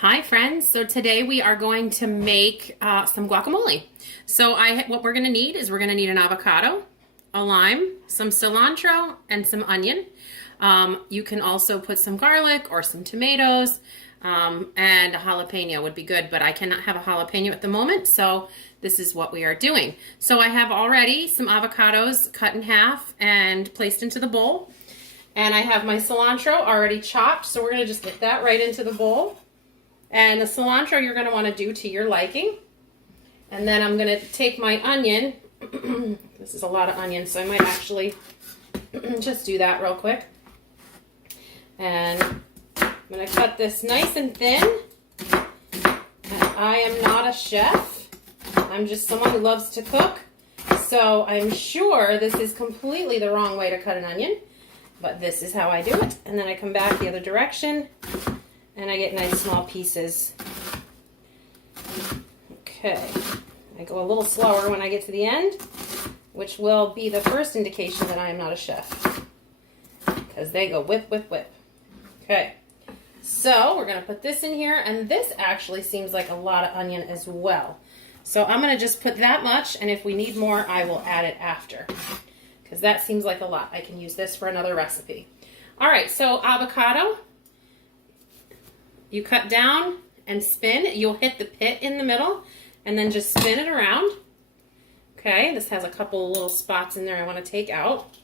Hi friends, so today we are going to make some guacamole. So what we're going to need is we're going to need an avocado, a lime, some cilantro, and some onion. You can also put some garlic or some tomatoes, and a jalapeno would be good, but I cannot have a jalapeno at the moment, so this is what we are doing. So I have already some avocados cut in half and placed into the bowl, and I have my cilantro already chopped, so we're going to just get that right into the bowl. And the cilantro you're going to want to do to your liking. And then I'm going to take my onion. This is a lot of onion, so I might actually just do that real quick. And I'm going to cut this nice and thin. And I am not a chef. I'm just someone who loves to cook. So I'm sure this is completely the wrong way to cut an onion. But this is how I do it. And then I come back the other direction. And I get nice small pieces. Okay, I go a little slower when I get to the end, which will be the first indication that I am not a chef. Because they go whip, whip, whip. Okay, so we're going to put this in here, and this actually seems like a lot of onion as well. So I'm going to just put that much, and if we need more, I will add it after. Because that seems like a lot. I can use this for another recipe. All right, so avocado. You cut down and spin. You'll hit the pit in the middle and then just spin it around. Okay, this has a couple little spots in there I want to take out.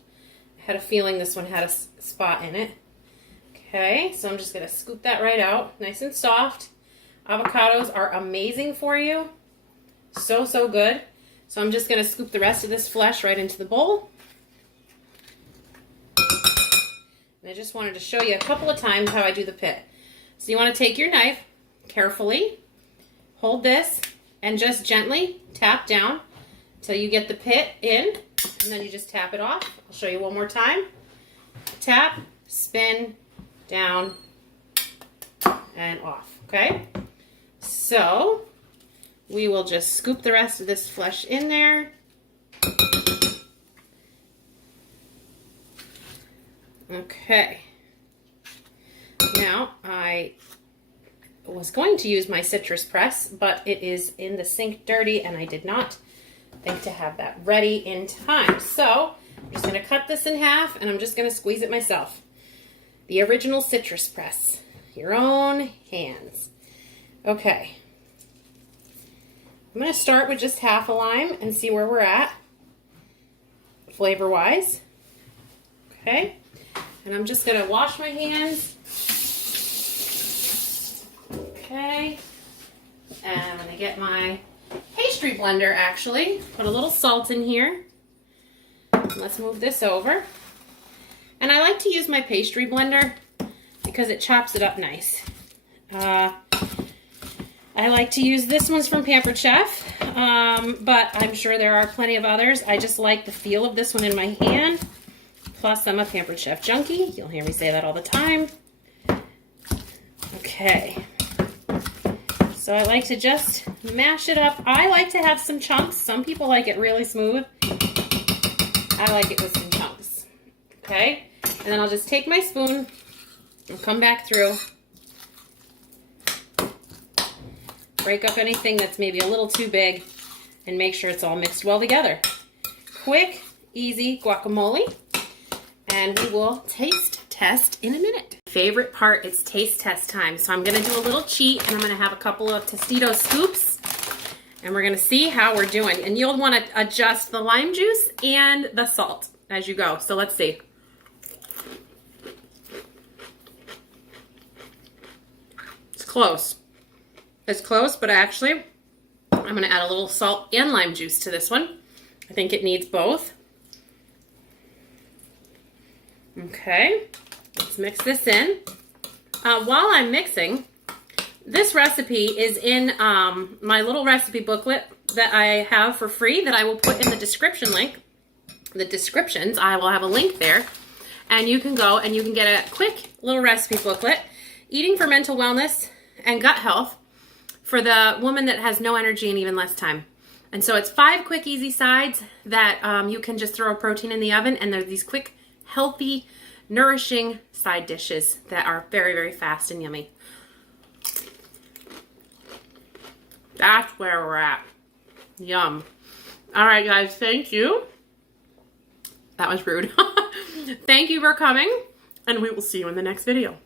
I had a feeling this one had a spot in it. Okay, so I'm just going to scoop that right out. Nice and soft. Avocados are amazing for you. So, so good. So I'm just going to scoop the rest of this flesh right into the bowl. And I just wanted to show you a couple of times how I do the pit. So you want to take your knife, carefully, hold this, and just gently tap down until you get the pit in, and then you just tap it off. I'll show you one more time. Tap, spin, down, and off, okay? So we will just scoop the rest of this flesh in there. Okay. Now, I was going to use my citrus press, but it is in the sink dirty, and I did not think to have that ready in time. So, I'm just going to cut this in half, and I'm just going to squeeze it myself. The original citrus press. Your own hands. Okay. I'm going to start with just half a lime and see where we're at, flavor-wise. Okay. And I'm just going to wash my hands. Okay, and I'm going to get my pastry blender, actually. Put a little salt in here. Let's move this over. And I like to use my pastry blender because it chops it up nice. I like to use this one's from Pampered Chef, but I'm sure there are plenty of others. I just like the feel of this one in my hand. Plus, I'm a Pampered Chef junkie. You'll hear me say that all the time. Okay. So I like to just mash it up. I like to have some chunks. Some people like it really smooth. I like it with some chunks. Okay? And then I'll just take my spoon and come back through. Break up anything that's maybe a little too big and make sure it's all mixed well together. Quick, easy guacamole. And we will taste test in a minute. Favorite part, it's taste test time. So I'm going to do a little cheat, and I'm going to have a couple of Tostitos scoops, and we're going to see how we're doing. And you'll want to adjust the lime juice and the salt as you go. So let's see. It's close. It's close, but actually I'm going to add a little salt and lime juice to this one. I think it needs both. Okay. Let's mix this in. While I'm mixing, this recipe is in my little recipe booklet that I have for free that I will put in the description link. The descriptions, I will have a link there. And you can go and you can get a quick little recipe booklet, Eating for Mental Wellness and Gut Health for the woman that has no energy and even less time. And so it's 5 quick, easy sides that you can just throw a protein in the oven, and they're these quick, healthy, nourishing side dishes that are very, very fast and yummy. That's where we're at. Yum. All right, guys, thank you. That was rude. Thank you for coming, and we will see you in the next video.